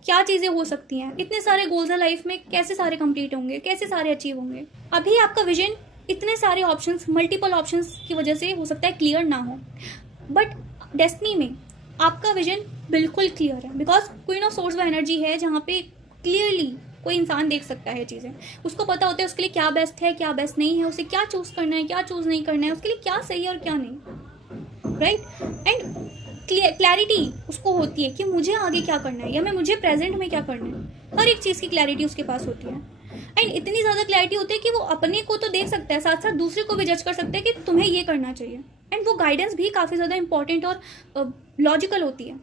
क्या चीज़ें हो सकती हैं। इतने सारे गोल्स हैं लाइफ में, कैसे सारे कंप्लीट होंगे, कैसे सारे अचीव होंगे। अभी आपका विजन इतने सारे ऑप्शंस, मल्टीपल ऑप्शंस की वजह से हो सकता है क्लियर ना हो, बट डेस्टिनी में आपका विजन बिल्कुल क्लियर है, बिकॉज क्वीन ऑफ सोर्स वो एनर्जी है जहाँ पे क्लियरली कोई इंसान देख सकता है चीज़ें, उसको पता होता है उसके लिए क्या बेस्ट है, क्या बेस्ट नहीं है, उसे क्या चूज़ करना है, क्या चूज़ नहीं करना है, उसके लिए क्या सही है और क्या नहीं, राइट। एंड क्लैरिटी उसको होती है कि मुझे आगे क्या करना है, या मुझे प्रेजेंट में क्या करना है। हर एक चीज़ की क्लैरिटी उसके पास होती है, एंड इतनी ज़्यादा क्लैरिटी होती है कि वो अपने को तो देख सकता है, साथ साथ दूसरे को भी जज कर सकता है कि तुम्हें ये करना चाहिए। एंड वो गाइडेंस भी काफ़ी ज़्यादा इंपॉर्टेंट और लॉजिकल होती है,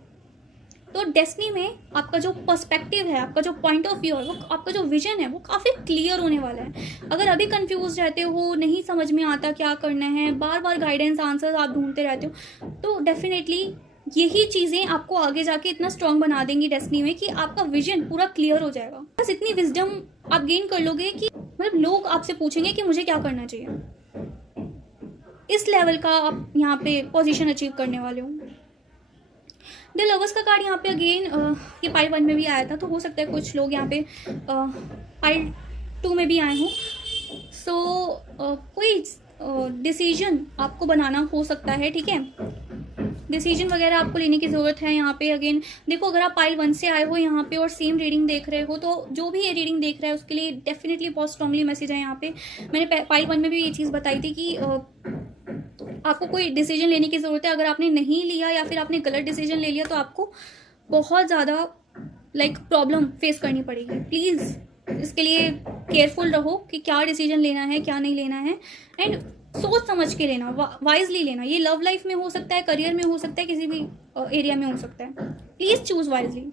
तो डेस्टिनी में आपका जो पर्सपेक्टिव है, आपका जो पॉइंट ऑफ व्यू है, वो आपका जो विजन है वो काफ़ी क्लियर होने वाला है। अगर अभी कंफ्यूज रहते हो, नहीं समझ में आता क्या करना है, बार बार गाइडेंस आंसर्स आप ढूंढते रहते हो, तो डेफिनेटली यही चीज़ें आपको आगे जाके इतना स्ट्रांग बना देंगी डेस्टिनी में कि आपका विजन पूरा क्लियर हो जाएगा। बस इतनी विजडम आप गेन कर लोगे कि मतलब लोग आपसे पूछेंगे कि मुझे क्या करना चाहिए। इस लेवल का आप यहाँ पे पोजीशन अचीव करने वाले हो। द लवर्स का कार्ड यहाँ पे अगेन ये पाइल 1 में भी आया था, तो हो सकता है कुछ लोग यहाँ पे पाइल 2 में भी आए हों। सो कोई डिसीजन आपको बनाना हो सकता है, ठीक है। डिसीजन वगैरह आपको लेने की ज़रूरत है यहाँ पे। अगेन देखो, अगर आप पाइल 1 से आए हो यहाँ पे और सेम रीडिंग देख रहे हो, तो जो भी ये रीडिंग देख रहा है उसके लिए डेफिनेटली बहुत स्ट्रांगली मैसेज है यहाँ पे। मैंने पाइल 1 में भी ये चीज़ बताई थी कि आपको कोई डिसीजन लेने की ज़रूरत है। अगर आपने नहीं लिया या फिर आपने गलत डिसीजन ले लिया तो आपको बहुत ज़्यादा प्रॉब्लम फेस करनी पड़ेगी। प्लीज़ इसके लिए केयरफुल रहो कि क्या डिसीजन लेना है, क्या नहीं लेना है, एंड सोच समझ के लेना, वाइजली लेना। ये लव लाइफ में हो सकता है, करियर में हो सकता है, किसी भी एरिया में हो सकता है। प्लीज़ चूज वाइजली,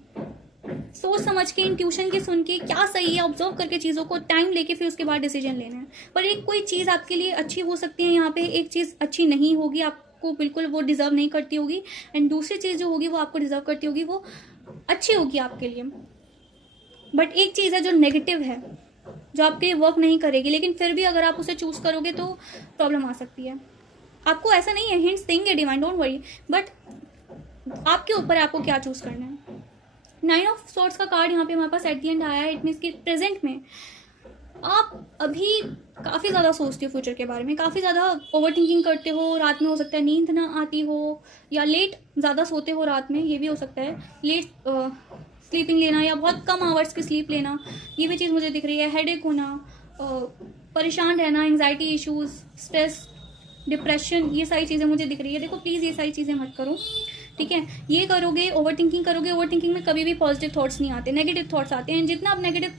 सोच समझ के, इंट्यूशन की सुन के क्या सही है ऑब्जर्व करके चीज़ों को टाइम लेके फिर उसके बाद डिसीजन लेना है। पर एक कोई चीज़ आपके लिए अच्छी हो सकती है यहाँ पे, एक चीज़ अच्छी नहीं होगी, आपको बिल्कुल वो डिजर्व नहीं करती होगी, एंड दूसरी चीज़ जो होगी वो आपको डिजर्व करती होगी, वो अच्छी होगी आपके लिए। बट एक चीज़ है जो नेगेटिव है, जो आपके लिए वर्क नहीं करेगी, लेकिन फिर भी अगर आप उसे चूज करोगे तो प्रॉब्लम आ सकती है। आपको ऐसा नहीं है, हिंट्स देंगे डिवाइन, डोंट वरी, बट आपके ऊपर है आपको क्या चूज करना है। 9 ऑफ सॉर्ड्स का कार्ड यहाँ पे हमारे पास एट द एंड आया है। इट मीन्स कि प्रेजेंट में आप अभी काफ़ी ज़्यादा सोचते हो फ्यूचर के बारे में, काफ़ी ज़्यादा ओवर थिंकिंग करते हो। रात में हो सकता है नींद ना आती हो, या लेट ज़्यादा सोते हो रात में, ये भी हो सकता है। लेट स्लीपिंग लेना या बहुत कम आवर्स की स्लीप लेना, ये भी चीज़ मुझे दिख रही है। हेडेक होना, परेशान रहना, एंग्जाइटी इश्यूज, स्ट्रेस, डिप्रेशन, ये सारी चीज़ें मुझे दिख रही है। देखो प्लीज़ ये सारी चीज़ें मत करो, ठीक है। ये करोगे, ओवर थिंकिंग करोगे, ओवर थिंकिंग में कभी भी पॉजिटिव थॉट्स नहीं आते, नेगेटिव थॉट्स आते हैं। जितना आप नेगेटिव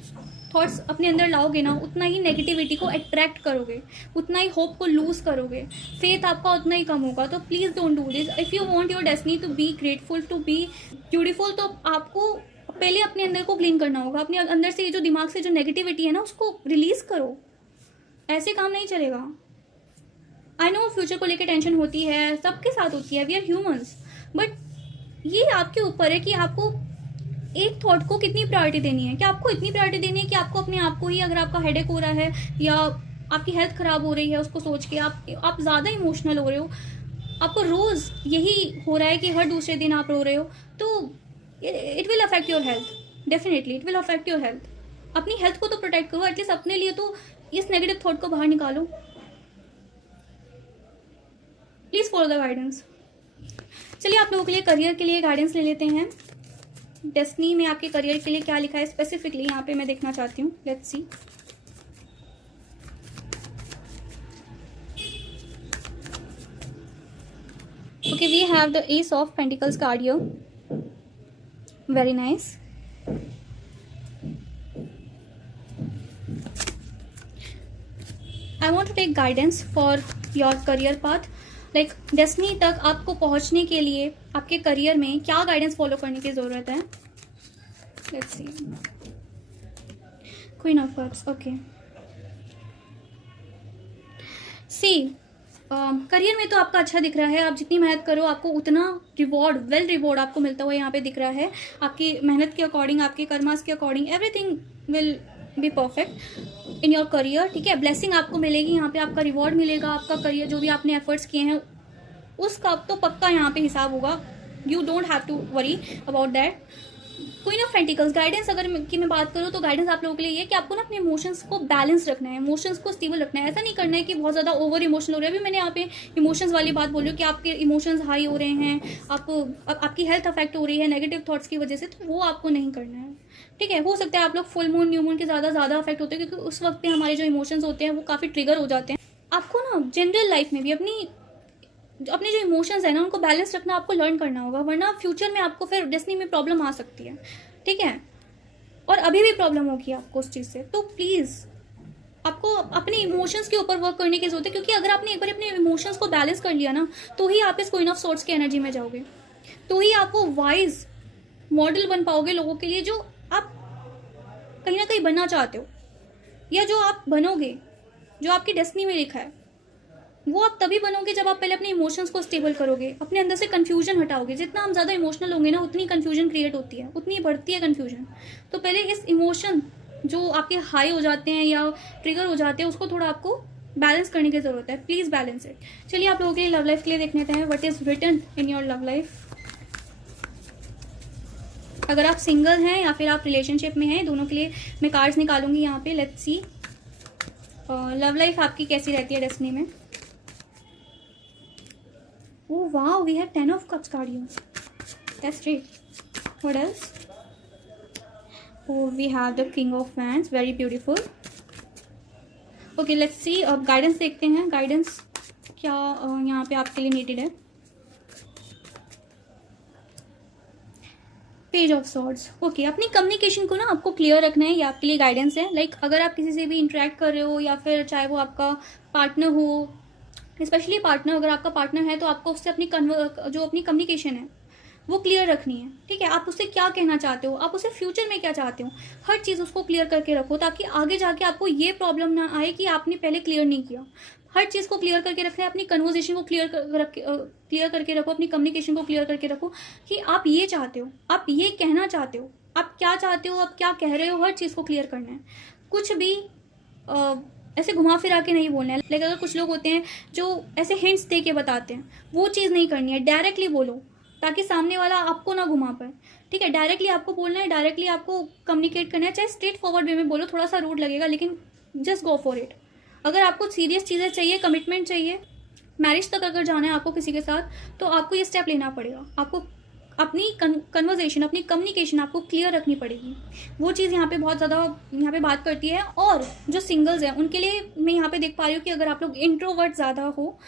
थॉट्स अपने अंदर लाओगे ना, उतना ही नेगेटिविटी को अट्रैक्ट करोगे, उतना ही होप को लूज करोगे, फेथ आपका उतना ही कम होगा। तो please don't do this. If you want your destiny to be grateful, to be beautiful, तो आपको पहले अपने अंदर को क्लीन करना होगा। अपने अंदर से ये जो दिमाग से जो नेगेटिविटी है ना, उसको रिलीज करो। ऐसे काम नहीं चलेगा। आई नो फ्यूचर को लेकर टेंशन होती है, सबके साथ होती है, वी आर ह्यूमंस, बट ये आपके ऊपर है कि आपको एक थॉट को कितनी प्रायोरिटी देनी है। क्या आपको इतनी प्रायोरिटी देनी है कि आपको अपने आप को ही, अगर आपका हेडेक हो रहा है या आपकी हेल्थ खराब हो रही है, उसको सोच के आप ज़्यादा इमोशनल हो रहे हो, आपको रोज़ यही हो रहा है कि हर दूसरे दिन आप रो रहे हो, तो it will affect your health. Definitely it will affect your health. अपनी हेल्थ को तो प्रोटेक्ट करो, एटलीस्ट अपने लिए तो इस नेगेटिव थॉट को बाहर निकालो। Please follow the guidance. चलिए आप लोगों के लिए करियर के लिए गाइडेंस ले लेते हैं। डेस्टिनी में आपके करियर के लिए क्या लिखा है स्पेसिफिकली, यहाँ पे मैं देखना चाहती हूँ। Let's see. Okay, we have the ace of pentacles card here. Very nice. I want to take guidance for your career path. Like destiny तक आपको पहुंचने के लिए आपके करियर में क्या गाइडेंस फॉलो करने की जरूरत है। Let's see. Queen of cups. Okay, see career में तो आपका अच्छा दिख रहा है। आप जितनी मेहनत करो आपको उतना रिवॉर्ड, वेल रिवॉर्ड आपको मिलता हुआ यहाँ पे दिख रहा है। आपकी मेहनत के अकॉर्डिंग, आपके कर्मास के according everything will be perfect in your career, ठीक है। ब्लेसिंग आपको मिलेगी यहाँ पे, आपका रिवॉर्ड मिलेगा। आपका करियर जो भी आपने एफर्ट्स किए हैं उसका तो पक्का यहाँ पे हिसाब होगा। You don't have to worry about that. Queen of pentacles guidance अगर मैं बात करूँ तो गाइडेंस आप लोगों के लिए ये कि आपको ना अपने इमोशंस को बैलेंस रखना है, इमोशंस को स्टेबल रखना है। ऐसा नहीं करना है कि बहुत ज़्यादा ओवर इमोशनल हो रहे हैं। अभी मैंने यहाँ पे इमोशंस वाली बात बोली कि आपके इमोशंस हाई हो रहे हैं, आपकी हेल्थ अफेक्ट हो रही है नेगेटिव थॉट्स की वजह से, तो वो आपको नहीं करना है, ठीक है। हो सकता है आप लोग फुल मून, न्यू मून के ज़्यादा अफेक्ट होते हैं, क्योंकि उस वक्त पे हमारे जो इमोशंस होते हैं वो काफ़ी ट्रिगर हो जाते हैं। आपको ना जनरल लाइफ में भी अपने जो इमोशंस है ना उनको बैलेंस रखना आपको लर्न करना होगा, वरना फ्यूचर में आपको फिर डेस्टिनी में प्रॉब्लम आ सकती है, ठीक है। और अभी भी प्रॉब्लम होगी आपको उस चीज़ से। तो प्लीज़ आपको अपने इमोशंस के ऊपर वर्क करने की जरूरत है, क्योंकि अगर आपने एक बार अपने इमोशंस को बैलेंस कर लिया ना, तो ही आप इस क्वीन ऑफ सॉर्ड्स की एनर्जी में जाओगे, तो ही आप वो वाइज मॉडल बन पाओगे लोगों के लिए, जो आप कहीं ना कहीं बनना चाहते हो, या जो आप बनोगे, जो आपकी डेस्टिनी में लिखा है, वो आप तभी बनोगे जब आप पहले अपने इमोशंस को स्टेबल करोगे, अपने अंदर से कंफ्यूजन हटाओगे। जितना हम ज़्यादा इमोशनल होंगे ना, उतनी कंफ्यूजन क्रिएट होती है, उतनी बढ़ती है कंफ्यूजन। तो पहले इस इमोशन जो आपके हाई हो जाते हैं या ट्रिगर हो जाते हैं, उसको थोड़ा आपको बैलेंस करने की जरूरत है। Please balance it. चलिए आप लोगों के लिए लव लाइफ के लिए देख लेते हैं what is written in your love life. अगर आप सिंगल हैं या फिर आप रिलेशनशिप में हैं, दोनों के लिए मैं कार्ड्स निकालूंगी यहाँ पे। लेट्स सी लव लाइफ आपकी कैसी रहती है डेस्टिनी में। Oh wow, we have 10 of cups card here. That's great. What else? Oh, we have the king of wands. Very beautiful. Okay, let's see. अब गाइडेंस देखते हैं। गाइडेंस क्या यहाँ पे आपके लिए नीडेड है। Page of swords. ओके, अपनी कम्युनिकेशन को ना आपको क्लियर रखना है, ये आपके लिए गाइडेंस है। लाइक अगर आप किसी से भी इंटरेक्ट कर रहे हो, या फिर चाहे वो आपका पार्टनर हो, स्पेशली पार्टनर, अगर आपका पार्टनर है तो आपको उससे अपनी जो अपनी कम्युनिकेशन है वो क्लियर रखनी है। ठीक है, आप उससे क्या कहना चाहते हो, आप उससे फ्यूचर में क्या चाहते हो, हर चीज़ उसको क्लियर करके रखो, ताकि आगे जाके आपको ये प्रॉब्लम ना आए कि आपने पहले क्लियर नहीं किया। हर चीज़ को क्लियर करके रखना है, अपनी कन्वर्सेशन को क्लियर करके रखो, अपनी कम्युनिकेशन को क्लियर करके रखो कि आप ये चाहते हो, आप ये कहना चाहते हो, आप क्या चाहते हो, आप क्या कह रहे हो, हर चीज़ को क्लियर करना है। कुछ भी ऐसे घुमा फिरा के नहीं बोलना है। लेकिन अगर कुछ लोग होते हैं जो ऐसे हिंट्स दे के बताते हैं, वो चीज़ नहीं करनी है। डायरेक्टली बोलो ताकि सामने वाला आपको ना घुमा पाए। ठीक है, डायरेक्टली आपको बोलना है, डायरेक्टली आपको कम्युनिकेट करना है। चाहे स्ट्रेट फॉरवर्ड वे में बोलो, थोड़ा सा रूड लगेगा, लेकिन जस्ट गो फॉर इट। अगर आपको सीरियस चीज़ें चाहिए, कमिटमेंट चाहिए, मैरिज तक अगर जाना है आपको किसी के साथ, तो आपको ये स्टेप लेना पड़ेगा। आपको अपनी कन्वर्सेशन, अपनी कम्युनिकेशन आपको क्लियर रखनी पड़ेगी। वो चीज़ यहाँ पे बहुत ज़्यादा यहाँ पे बात करती है। और जो सिंगल्स हैं उनके लिए मैं यहाँ पे देख पा रही हूँ कि अगर आप लोग इंट्रोवर्ट ज़्यादा हो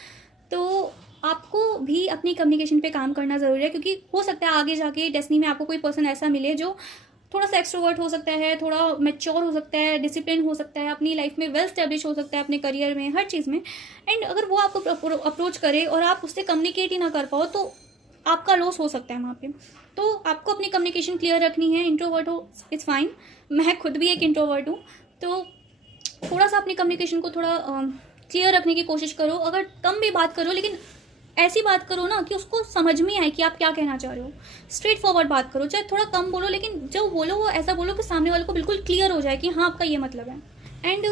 तो आपको भी अपनी कम्युनिकेशन पे काम करना ज़रूरी है, क्योंकि हो सकता है आगे जाके डेस्टिनी में आपको कोई पर्सन ऐसा मिले जो थोड़ा सा एक्सट्रोवर्ट हो सकता है, थोड़ा मैच्योर हो सकता है, डिसिप्लिन हो सकता है, अपनी लाइफ में वेल स्टैब्लिश हो सकता है, अपने करियर में, हर चीज़ में। एंड अगर वो आपको अप्रोच करे और आप उससे कम्युनिकेट ही ना कर पाओ, तो आपका लॉस हो सकता है वहाँ पे। तो आपको अपनी कम्युनिकेशन क्लियर रखनी है। इंट्रोवर्ट हो इट्स फाइन, मैं खुद भी एक इंट्रोवर्ट हूँ, तो थोड़ा सा अपनी कम्युनिकेशन को थोड़ा क्लियर रखने की कोशिश करो। अगर कम भी बात करो, लेकिन ऐसी बात करो ना कि उसको समझ में आए कि आप क्या कहना चाह रहे हो। स्ट्रेट फॉरवर्ड बात करो, चाहे थोड़ा कम बोलो, लेकिन जो बोलो वो ऐसा बोलो कि सामने वाले को बिल्कुल क्लियर हो जाए कि हाँ आपका ये मतलब है। एंड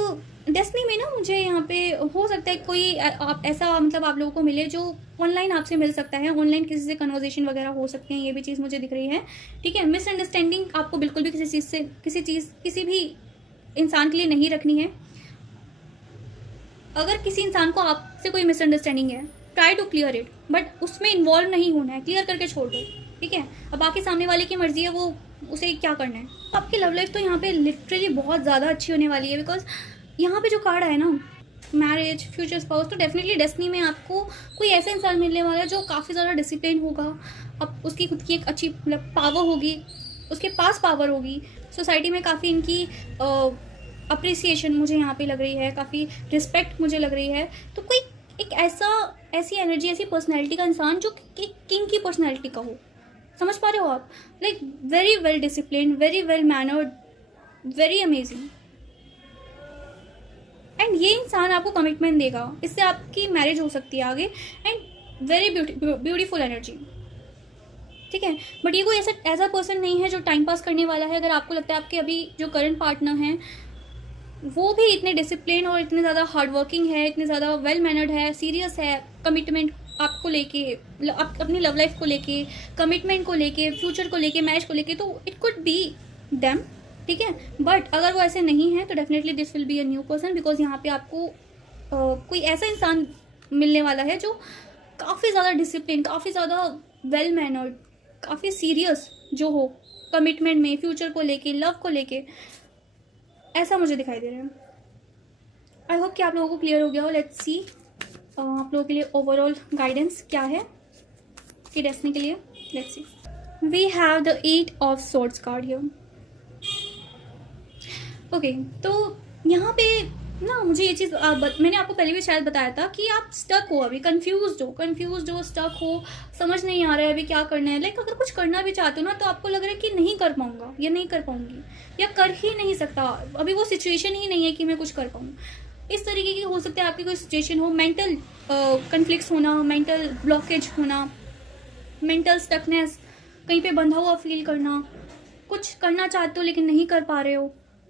डेस्टिनी में ना मुझे यहाँ पे हो सकता है कोई ऐसा मतलब आप लोगों को मिले जो ऑनलाइन आपसे मिल सकता है, ऑनलाइन किसी से कन्वर्सेशन वगैरह हो सकते हैं, ये भी चीज़ मुझे दिख रही है। ठीक है, मिसअंडरस्टैंडिंग आपको बिल्कुल भी किसी भी इंसान के लिए नहीं रखनी है। अगर किसी इंसान को आपसे कोई मिसअंडरस्टैंडिंग है, try to clear it, but उसमें इन्वॉल्व नहीं होना है, क्लियर करके छोड़ दो। ठीक है, अब बाकी सामने वाले की मर्जी है, वो उसे क्या करना है। आपकी लव लाइफ तो यहाँ पे लिटरली बहुत ज़्यादा अच्छी होने वाली है, बिकॉज यहाँ पे जो कार्ड है ना, मैरिज, फ्यूचर स्पाउस, तो डेफिनेटली डेस्टिनी में आपको कोई ऐसा इंसान मिलने वाला है जो काफ़ी ज़्यादा डिसिप्लिन होगा। अब उसकी खुद की एक अच्छी मतलब पावर होगी, उसके पास पावर होगी, सोसाइटी में काफ़ी इनकी अप्रिसिएशन मुझे यहाँ पे लग रही है, काफ़ी रिस्पेक्ट मुझे लग रही है। तो कोई एक ऐसी एनर्जी, ऐसी पर्सनैलिटी का इंसान जो किंग की पर्सनैलिटी का हो, समझ पा रहे हो आप? Like very well discipline, very well mannered, very amazing. And ये इंसान आपको कमिटमेंट देगा, इससे आपकी मैरिज हो सकती है आगे। And very beautiful energy. ठीक है, बट ये कोई ऐसा पर्सन नहीं है जो टाइम पास करने वाला है। अगर आपको लगता है आपके अभी जो करंट पार्टनर हैं वो भी इतने डिसिप्लिन और इतने ज़्यादा हार्ड वर्किंग है, इतने ज़्यादा वेल मैनर्ड है, सीरियस है, कमिटमेंट आपको लेके, अपनी लव लाइफ को लेके, कमिटमेंट को लेके, फ्यूचर को लेके, मैरिज को लेके, तो इट कुड बी देम। ठीक है, बट अगर वो ऐसे नहीं है तो definitely this will be a new person, because यहाँ पे आपको कोई ऐसा इंसान मिलने वाला है जो काफ़ी ज़्यादा डिसिप्लिन, काफ़ी ज़्यादा वेल मैनर्ड, काफ़ी सीरियस जो हो कमिटमेंट में, फ्यूचर को लेके, लव को लेके, ऐसा मुझे दिखाई दे रहा है। आई होप कि आप लोगों को क्लियर हो गया हो। लेट्स सी आप लोगों के लिए ओवरऑल गाइडेंस क्या है कि डेस्टिनी के लिए। Let's see, we have the 8 of swords card here. Okay, तो यहाँ पे ना मुझे ये चीज़ मैंने आपको पहले भी शायद बताया था कि आप स्टक हो, अभी कंफ्यूज हो, स्टक हो, समझ नहीं आ रहा है अभी क्या करना है। लाइक अगर कुछ करना भी चाहते हो ना, तो आपको लग रहा है कि नहीं कर पाऊंगा या नहीं कर पाऊंगी या कर ही नहीं सकता, अभी वो सिचुएशन ही नहीं है कि मैं कुछ कर पाऊँ। इस तरीके की हो सकता है आपकी कोई सिचुएशन हो, मेंटल कन्फ्लिक्ट्स होना, मेंटल ब्लॉकेज होना, मेंटल स्टकनेस, कहीं पे बंधा हुआ फील करना, कुछ करना चाहते हो लेकिन नहीं कर पा रहे हो,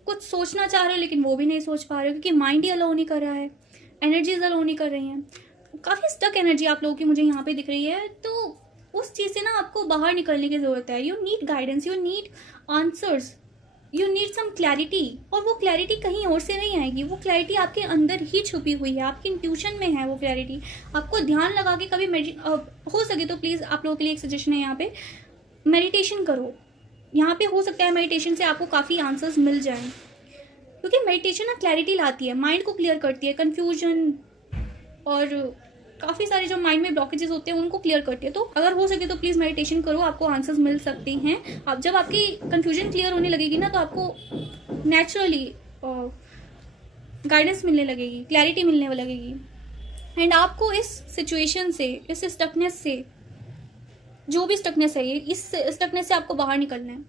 कुछ सोचना चाह रहे हो लेकिन वो भी नहीं सोच पा रहे हो क्योंकि माइंड ही अलाउ नहीं कर रहा है, एनर्जीज अलाउ नहीं कर रही हैं। काफ़ी स्टक एनर्जी आप लोगों की मुझे यहाँ पे दिख रही है। तो उस चीज़ से ना आपको बाहर निकलने की ज़रूरत है। You need guidance, you need answers, you need some clarity. और वो क्लैरिटी कहीं और से नहीं आएगी, वो क्लैरिटी आपके अंदर ही छुपी हुई है, आपकी इंट्यूशन में है वो क्लैरिटी। आपको ध्यान लगा के कभी हो सके तो प्लीज़ आप लोगों के लिए एक सजेशन है यहाँ पे, मेडिटेशन करो। यहाँ पे हो सकता है मेडिटेशन से आपको काफ़ी आंसर्स मिल जाएं, क्योंकि मेडिटेशन ना क्लैरिटी लाती है, माइंड को क्लियर करती है, कन्फ्यूजन और काफ़ी सारे जो माइंड में ब्लॉकेजेस होते हैं उनको क्लियर करती है। तो अगर हो सके तो प्लीज़ मेडिटेशन करो, आपको आंसर्स मिल सकते हैं। अब जब आपकी कन्फ्यूजन क्लियर होने लगेगी ना, तो आपको नेचुरली गाइडेंस मिलने लगेगी, क्लैरिटी मिलने लगेगी। एंड आपको इस सिचुएशन से, इस स्टकनेस से, जो भी स्टकनेस है ये, इस स्टकनेस से आपको बाहर निकलना है।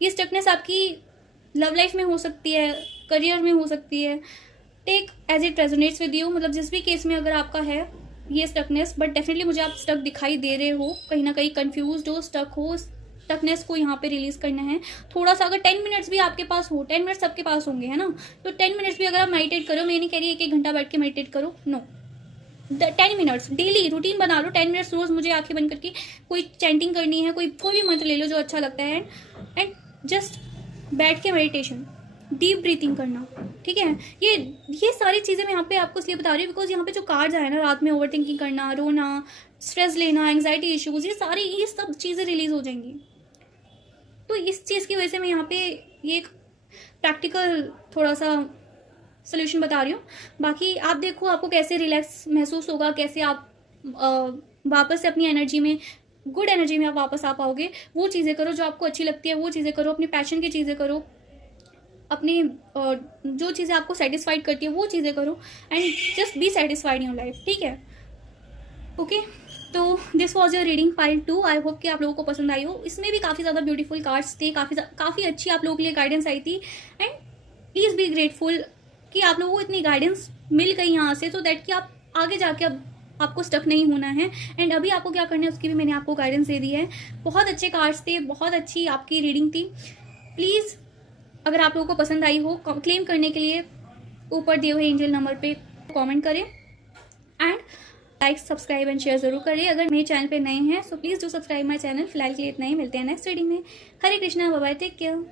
ये स्टकनेस आपकी लव लाइफ में हो सकती है, करियर में हो सकती है। Take as it resonates with you, मतलब जिस भी केस में अगर आपका है ये स्टकनेस, बट डेफिनेटली मुझे आप स्टक दिखाई दे रहे हो, कहीं ना कहीं कंफ्यूज हो, स्टक हो, स्टकनेस को यहाँ पे रिलीज करना है। थोड़ा सा अगर 10 मिनट्स भी आपके पास हो, 10 मिनट्स सबके पास होंगे है ना, तो 10 मिनट्स भी अगर आप मेडिटेट करो, मैं नहीं कह रही 1-1 घंटा बैठ के मेडिटेट करो, नो, 10 मिनट्स डेली रूटीन बना लो। 10 मिनट्स रोज मुझे आंखें बंद करके कोई चैंटिंग करनी है, कोई भी मंत्र ले लो जो अच्छा लगता है, एंड जस्ट बैठ के मेडिटेशन, डीप ब्रीथिंग करना, ठीक है। ये सारी चीज़ें मैं यहाँ पे आपको इसलिए बता रही हूँ बिकॉज यहाँ पे जो कार्ड्स आए ना, रात में ओवर थिंकिंग करना, रोना, स्ट्रेस लेना, एंग्जाइटी इश्यूज, ये सब चीज़ें रिलीज हो जाएंगी। तो इस चीज़ की वजह से मैं यहाँ पे ये एक प्रैक्टिकल थोड़ा सा सोल्यूशन बता रही हूँ। बाकी आप देखो आपको कैसे रिलैक्स महसूस होगा, कैसे आप वापस से अपनी एनर्जी में, गुड एनर्जी में आप वापस आ पाओगे। वो चीज़ें करो जो आपको अच्छी लगती है, वो चीज़ें करो, अपने पैशन की चीज़ें करो, अपनी जो चीज़ें आपको सेटिस्फाइड करती है वो चीज़ें करो, and just be satisfied in your life, ठीक है। ओके, तो this was your reading pile 2। I hope कि आप लोगों को पसंद आई हो। इसमें भी काफ़ी ज़्यादा ब्यूटीफुल कार्ड्स थे, काफ़ी अच्छी आप लोगों के लिए गाइडेंस आई थी। एंड प्लीज़ बी ग्रेटफुल कि आप लोगों को इतनी गाइडेंस मिल गई यहाँ से, सो दैट कि आप आगे जाके अब आपको स्टक नहीं होना है। एंड अभी आपको क्या करना है उसकी भी मैंने आपको गाइडेंस दे दी है। बहुत अच्छे कार्ड्स थे, बहुत अच्छी आपकी रीडिंग थी। प्लीज़ अगर आप लोगों को पसंद आई हो, क्लेम करने के लिए ऊपर दिए हुए एंजल नंबर पे कमेंट करें, and like, subscribe and share जरूर करें। अगर मेरे चैनल पे नए हैं so please do subscribe my channel. फिलहाल के लिए इतना ही, मिलते हैं नेक्स्ट रीडिंग में। Hare Krishna, bye bye, take care.